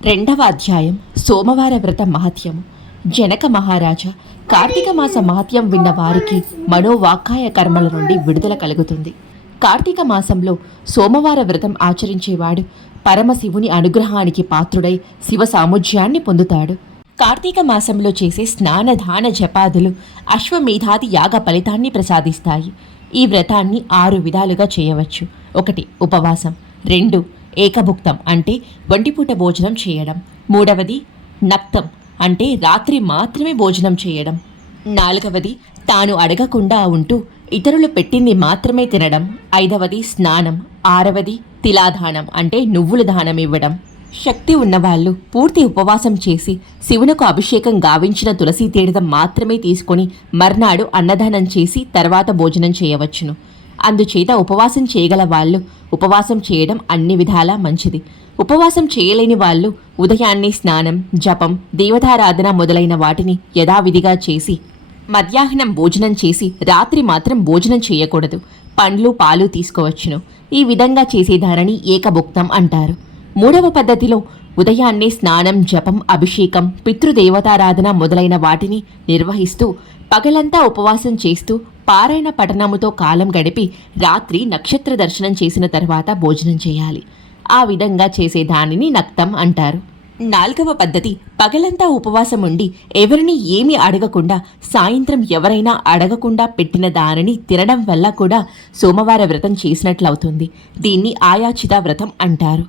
రెండవ అధ్యాయం సోమవార వ్రత మహత్యము. జనక మహారాజా, కార్తీక మాస మహత్యం విన్న వారికి మనోవాక్కాయ కర్మల నుండి విడుదల కలుగుతుంది. కార్తీక మాసంలో సోమవార వ్రతం ఆచరించేవాడు పరమశివుని అనుగ్రహానికి పాత్రుడై శివ సాముజ్యాన్ని పొందుతాడు. కార్తీక మాసంలో చేసే స్నానదాన జపాదులు అశ్వమేధాది యాగ ఫలితాన్ని ప్రసాదిస్తాయి. ఈ వ్రతాన్ని 6 విధాలుగా చేయవచ్చు. 1. ఉపవాసం. 2. ఏకభుక్తం అంటే ఒంటిపూట భోజనం చేయడం. 3వది నక్తం అంటే రాత్రి మాత్రమే భోజనం చేయడం. 4వది తాను అడగకుండా ఉంటూ ఇతరులు పెట్టింది మాత్రమే తినడం. 5వది స్నానం. 6వది తిలాదానం అంటే నువ్వుల దానం ఇవ్వడం. శక్తి ఉన్నవాళ్ళు పూర్తి ఉపవాసం చేసి శివునకు అభిషేకం గావించిన తులసి తీర్థం మాత్రమే తీసుకొని మర్నాడు అన్నదానం చేసి తర్వాత భోజనం చేయవచ్చును. అందుచేత ఉపవాసం చేయగల వాళ్ళు ఉపవాసం చేయడం అన్ని విధాలా మంచిది. ఉపవాసం చేయలేని వాళ్ళు ఉదయాన్నే స్నానం, జపం, దేవతారాధన మొదలైన వాటిని యథావిధిగా చేసి మధ్యాహ్నం భోజనం చేసి రాత్రి మాత్రం భోజనం చేయకూడదు. పండ్లు, పాలు తీసుకోవచ్చును. ఈ విధంగా చేసేదానిని ఏకభుక్తం అంటారు. 3వ పద్ధతిలో ఉదయాన్నే స్నానం, జపం, అభిషేకం, పితృదేవతారాధన మొదలైన వాటిని నిర్వహిస్తూ పగలంతా ఉపవాసం చేస్తూ పారాయణ పఠనముతో కాలం గడిపి రాత్రి నక్షత్ర దర్శనం చేసిన తర్వాత భోజనం చేయాలి. ఆ విధంగా చేసే దానిని నక్తం అంటారు. 4వ పద్ధతి పగలంతా ఉపవాసం ఉండి ఎవరిని ఏమీ అడగకుండా సాయంత్రం ఎవరైనా అడగకుండా పెట్టిన దానిని తినడం వల్ల కూడా సోమవార వ్రతం చేసినట్లవుతుంది. దీన్ని ఆయాచిత వ్రతం అంటారు.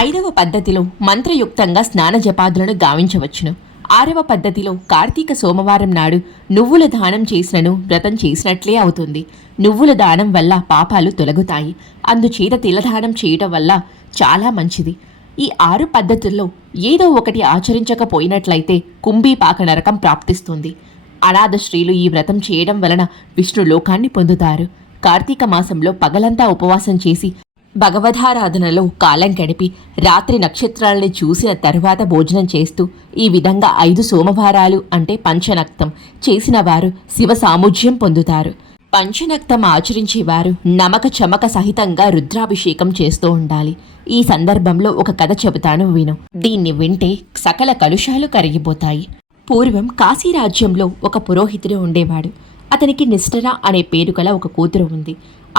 5వ పద్ధతిలో మంత్రయుక్తంగా స్నాన జపాదులను గావించవచ్చును. 6వ పద్ధతిలో కార్తీక సోమవారం నాడు నువ్వుల దానం చేసినను వ్రతం చేసినట్లే అవుతుంది. నువ్వుల దానం వల్ల పాపాలు తొలగుతాయి. అందుచేత తిలదానం చేయటం వల్ల చాలా మంచిది. ఈ 6 పద్ధతుల్లో ఏదో ఒకటి ఆచరించకపోయినట్లయితే కుంభీపాక నరకం ప్రాప్తిస్తుంది. అనాథ స్త్రీలు ఈ వ్రతం చేయడం వలన విష్ణు లోకాన్ని పొందుతారు. కార్తీక మాసంలో పగలంతా ఉపవాసం చేసి భగవదారాధనలో కాలం గడిపి రాత్రి నక్షత్రాలని చూసిన తరువాత భోజనం చేస్తూ ఈ విధంగా 5 సోమవారాలు అంటే పంచనక్తం చేసిన వారు శివ సాముజ్యం పొందుతారు. పంచనక్తం ఆచరించేవారు నమక చమక సహితంగా రుద్రాభిషేకం చేస్తూ ఉండాలి. ఈ సందర్భంలో ఒక కథ చెబుతాను, విను. దీన్ని వింటే సకల కలుషాలు కరిగిపోతాయి. పూర్వం కాశీరాజ్యంలో ఒక పురోహితుడు ఉండేవాడు. అతనికి నిష్ఠర అనే పేరు గల ఒక కూతురు ఉంది.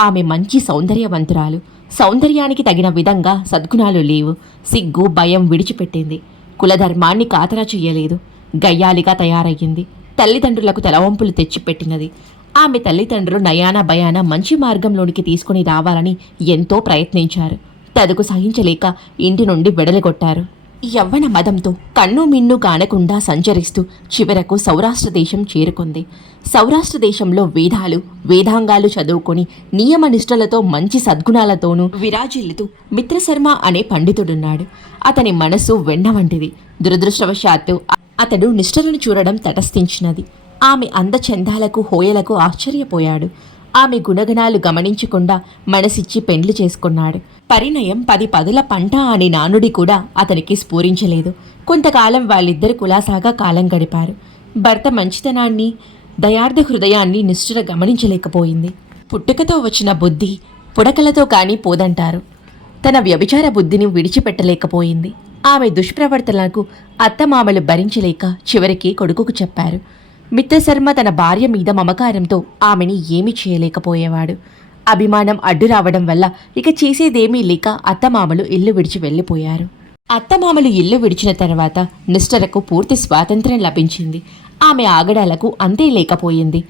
ఆమె మంచి సౌందర్యవంతురాలు. సౌందర్యానికి తగిన విధంగా సద్గుణాలు లేవు. సిగ్గు, భయం విడిచిపెట్టింది. కులధర్మాన్ని కాతరా చెయ్యలేదు. గయ్యాలిగా తయారయ్యింది. తల్లిదండ్రులకు తలవంపులు తెచ్చిపెట్టినది. ఆమె తల్లిదండ్రులు నయానా భయాన మంచి మార్గంలోనికి తీసుకుని రావాలని ఎంతో ప్రయత్నించారు. తదుకు సహించలేక ఇంటి నుండి వెడలిగొట్టారు. యవ్వన మదంతో కన్ను మిన్ను కానకుండా సంచరిస్తూ చివరకు సౌరాష్ట్ర దేశం చేరుకుంది. సౌరాష్ట్ర దేశంలో వేదాంగాలు చదువుకొని నియమనిష్టలతో మంచి సద్గుణాలతోనూ విరాజిల్లుతూ మిత్రశర్మ అనే పండితుడున్నాడు. అతని మనసు వెన్న వంటిది. దురదృష్టవశాత్తు అతడు నిష్ఠలను చూడడం తటస్థించినది. ఆమె అందచందాలకు, హోయలకు ఆశ్చర్యపోయాడు. ఆమె గుణగణాలు గమనించకుండా మనసిచ్చి పెండ్లి చేసుకున్నాడు. పరిణయం 10 పదుల పంట అనే నానుడి కూడా అతనికి స్ఫూరించలేదు. కొంతకాలం వాళ్ళిద్దరు కులాసాగా కాలం గడిపారు. భర్త మంచితనాన్ని, దయార్థ హృదయాన్ని నిష్ఠుర గమనించలేకపోయింది. పుట్టుకతో వచ్చిన బుద్ధి పుడకలతో కానీ పోదంటారు. తన వ్యభిచార బుద్ధిని విడిచిపెట్టలేకపోయింది. ఆమె దుష్ప్రవర్తనలకు అత్తమామలు భరించలేక చివరికి కొడుకుకు చెప్పారు. మిత్రశర్మ తన భార్య మీద మమకారంతో ఆమెని ఏమీ చేయలేకపోయేవాడు. అభిమానం అడ్డు రావడం వల్ల ఇక చేసేదేమీ లేక అత్తమామలు ఇల్లు విడిచి వెళ్ళిపోయారు. అత్తమామలు ఇల్లు విడిచిన తర్వాత నిష్ఠరకు పూర్తి స్వాతంత్ర్యం లభించింది. ఆమె ఆగడాలకు అంతే లేకపోయింది.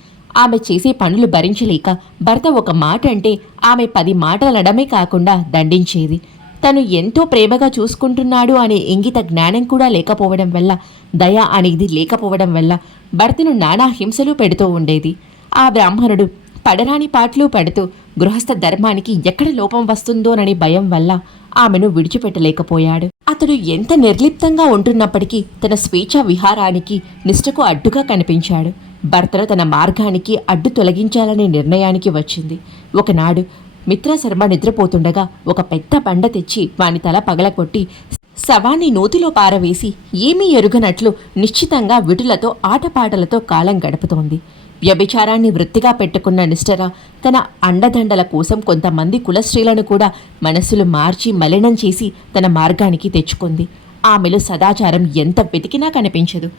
ఆమె చేసే పనులు భరించలేక భర్త ఒక మాట అంటే ఆమె 10 మాటలనడమే కాకుండా దండించేది. తను ఎంతో ప్రేమగా చూసుకుంటున్నాడు అనే ఇంగిత జ్ఞానం కూడా లేకపోవడం వల్ల, దయ అనేది లేకపోవడం వల్ల భర్తను నానా హింసలు పెడుతూ ఉండేది. ఆ బ్రాహ్మణుడు పడరాని పాటలు పడుతూ గృహస్థ ధర్మానికి ఎక్కడ లోపం వస్తుందోనని భయం వల్ల ఆమెను విడిచిపెట్టలేకపోయాడు. అతడు ఎంత నిర్లిప్తంగా ఉంటున్నప్పటికీ తన స్వేచ్ఛ విహారానికి నిష్ఠకు అడ్డుగా కనిపించాడు. భర్తను తన మార్గానికి అడ్డు తొలగించాలనే నిర్ణయానికి వచ్చింది. ఒకనాడు మిత్రశర్మ నిద్రపోతుండగా ఒక పెద్ద బండ తెచ్చి వాని తల పగలకొట్టి శవాన్ని నూతిలో పారవేసి ఏమీ ఎరుగనట్లు నిశ్చితంగా విటులతో ఆటపాటలతో కాలం గడుపుతోంది. వ్యభిచారాన్ని వృత్తిగా పెట్టుకున్న నిష్ఠర తన అండదండల కోసం కొంతమంది కులస్త్రీలను కూడా మనస్సులు మార్చి మలినం చేసి తన మార్గానికి తెచ్చుకుంది. ఆమెలో సదాచారం ఎంత వెతికినా కనిపించదు.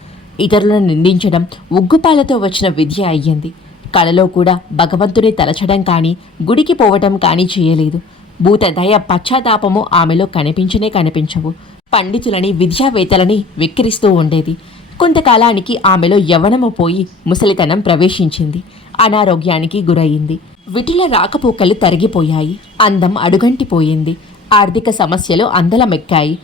ఇతరులను నిందించడం ఉగ్గుపాలతో వచ్చిన విద్య అయ్యింది. కళలో కూడా భగవంతుని తలచడం కానీ గుడికి పోవటం కానీ చేయలేదు. భూతదయ పశ్చాత్తాపము ఆమెలో కనిపించవు. పండితులని విద్యావేత్తలని వెక్కిరిస్తూ ఉండేది. కొంతకాలానికి ఆమెలో యవ్వనము పోయి ముసలితనం ప్రవేశించింది. అనారోగ్యానికి గురయింది. విటిల రాకపోకలు తరిగిపోయాయి. అందం అడుగంటిపోయింది. ఆర్థిక సమస్యలు అందలమెక్కాయి.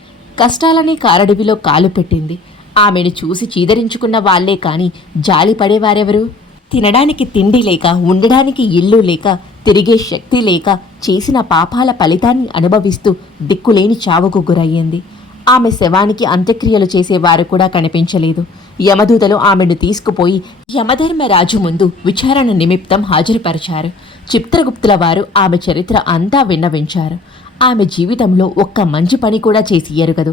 కష్టాలనే కారడివిలో కాలు పెట్టింది. ఆమెను చూసి చీదరించుకున్న వాళ్లే కాని జాలి పడేవారెవరు? తినడానికి తిండి లేక, ఉండడానికి ఇల్లు లేక, తిరిగే శక్తి లేక చేసిన పాపాల ఫలితాన్ని అనుభవిస్తూ దిక్కులేని చావుకు గురయ్యింది. ఆమె శవానికి అంత్యక్రియలు చేసేవారు కూడా కనిపించలేదు. యమదూతలు ఆమెను తీసుకుపోయి యమధర్మరాజు ముందు విచారణ నిమిత్తం హాజరుపరిచారు. చిత్రగుప్తుల వారు ఆమె చరిత్ర అంతా విన్నవించారు. ఆమె జీవితంలో ఒక్క మంచి పని కూడా చేసి ఎరుగదు.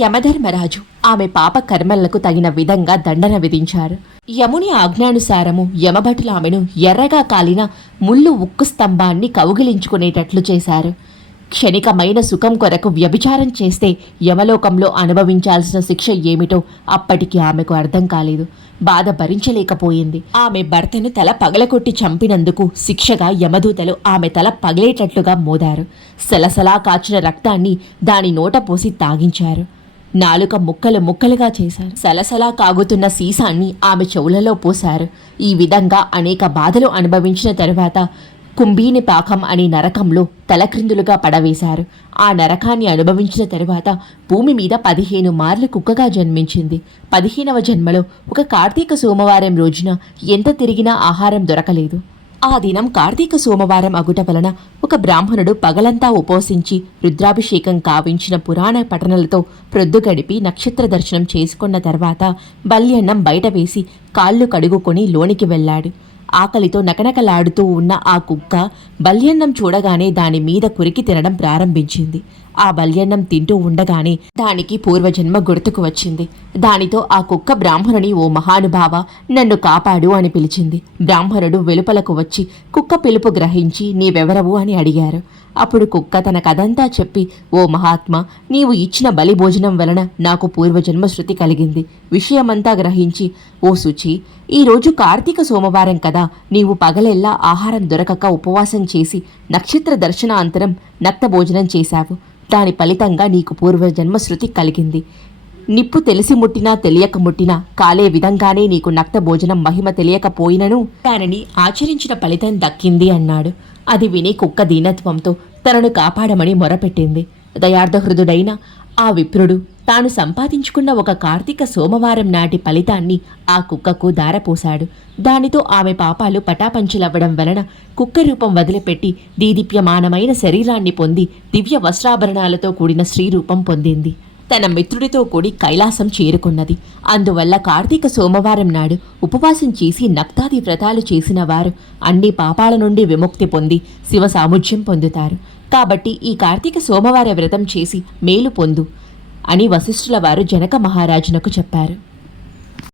యమధర్మరాజు ఆమె పాప కర్మలకు తగిన విధంగా దండన విధించారు. యముని ఆజ్ఞానుసారము యమభటులు ఆమెను ఎర్రగా కాలిన ముళ్ళు ఉక్కు స్తంభాన్ని కౌగిలించుకునేటట్లు చేశారు. క్షణికమైన సుఖం కొరకు వ్యభిచారం చేస్తే యమలోకంలో అనుభవించాల్సిన శిక్ష ఏమిటో అప్పటికి ఆమెకు అర్థం కాలేదు. బాధ భరించలేకపోయింది. ఆమె భర్తను తల పగలకొట్టి చంపినందుకు శిక్షగా యమదూతలు ఆమె తల పగిలేటట్లుగా మోదారు. సలసలా కాచిన రక్తాన్ని దాని నోట పోసి తాగించారు. నాలుక ముక్కలు ముక్కలుగా చేశారు. సలసలా కాగుతున్న సీసాన్ని ఆమె చెవులలో పోశారు. ఈ విధంగా అనేక బాధలు అనుభవించిన తరువాత కుంభీని పాకం అనే నరకంలో తలక్రిందులుగా పడవేశారు. ఆ నరకాన్ని అనుభవించిన తరువాత భూమి మీద 15 మార్లు కుక్కగా జన్మించింది. 15వ జన్మలో ఒక కార్తీక సోమవారం రోజున ఎంత తిరిగినా ఆహారం దొరకలేదు. ఆ దినం కార్తీక సోమవారం అగుట వలన ఒక బ్రాహ్మణుడు పగలంతా ఉపవసించి రుద్రాభిషేకం కావించిన పురాణ పఠనలతో ప్రొద్దు గడిపి నక్షత్ర దర్శనం చేసుకున్న తర్వాత బల్యన్నం బయట వేసి కాళ్ళు కడుగుకొని లోనికి వెళ్ళాడు. ఆకలితో నకనకలాడుతూ ఉన్న ఆ కుక్క బల్యన్నం చూడగానే దాని మీద కురికి తినడం ప్రారంభించింది. ఆ బల్యన్నం తింటూ ఉండగానే దానికి పూర్వజన్మ గుర్తుకు వచ్చింది. దానితో ఆ కుక్క బ్రాహ్మణుని, ఓ మహానుభావ, నన్ను కాపాడు అని పిలిచింది. బ్రాహ్మణుడు వెలుపలకు వచ్చి కుక్క పిలుపు గ్రహించి నీవెవరవు అని అడిగారు. అప్పుడు కుక్క తన కథంతా చెప్పి, ఓ మహాత్మా, నీవు ఇచ్చిన బలి భోజనం వలన నాకు పూర్వజన్మ శృతి కలిగింది. విషయమంతా గ్రహించి, ఓ శుచి, ఈరోజు కార్తీక సోమవారం కదా, నీవు పగలెల్లా ఆహారం దొరకక ఉపవాసం చేసి నక్షత్ర దర్శనాంతరం నక్త భోజనం చేశావు. దాని ఫలితంగా నీకు పూర్వజన్మ శృతి కలిగింది. నిప్పు తెలిసి ముట్టినా తెలియక ముట్టినా కాలే విధంగానే నీకు నక్త భోజనం మహిమ తెలియకపోయినను దానిని ఆచరించిన ఫలితం దక్కింది అన్నాడు. అది విని కుక్క దీనత్వంతో తనను కాపాడమని మొరపెట్టింది. దయార్థహృదుడైన ఆ విప్రుడు తాను సంపాదించుకున్న ఒక కార్తీక సోమవారం నాటి ఫలితాన్ని ఆ కుక్కకు దారపోశాడు. దానితో ఆమె పాపాలు పటాపంచలవ్వడం వలన కుక్క రూపం వదిలిపెట్టి దీదీప్యమానమైన శరీరాన్ని పొంది దివ్య వస్త్రాభరణాలతో కూడిన శ్రీరూపం పొందింది. తన మిత్రుడితో కూడి కైలాసం చేరుకున్నది. అందువల్ల కార్తీక సోమవారం నాడు ఉపవాసం చేసి నక్తాది వ్రతాలు చేసిన వారు అన్ని పాపాల నుండి విముక్తి పొంది శివ సాముధ్యం పొందుతారు. కాబట్టి ఈ కార్తీక సోమవార వ్రతం చేసి మేలు పొందు అని వశిష్ఠుల వారు జనక మహారాజునకు చెప్పారు.